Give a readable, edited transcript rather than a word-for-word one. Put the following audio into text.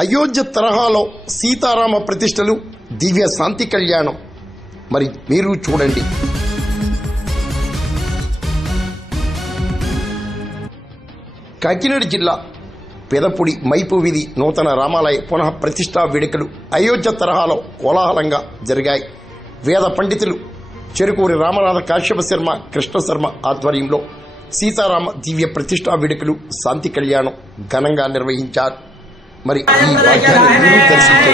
అయోధ్య తరహాలో సీతారామ ప్రతిష్టలు, దివ్య శాంతి కళ్యాణం. మరి మీరు చూడండి. కాకినాడ జిల్లా పెదపూడి మైపు వీధి నూతన రామాలయ పునః ప్రతిష్టా వేడుకలు అయోధ్య తరహాలో కోలాహలంగా జరిగాయి. వేద పండితులు చెరుకూరి రామనాథ కాశ్యప శర్మ, కృష్ణ శర్మ ఆధ్వర్యంలో సీతారామ దివ్య ప్రతిష్టా వేడుకలు, శాంతి కళ్యాణం ఘనంగా నిర్వహించారు. మరి ఈ భాగ్యాన్ని మీరు దర్శించండి.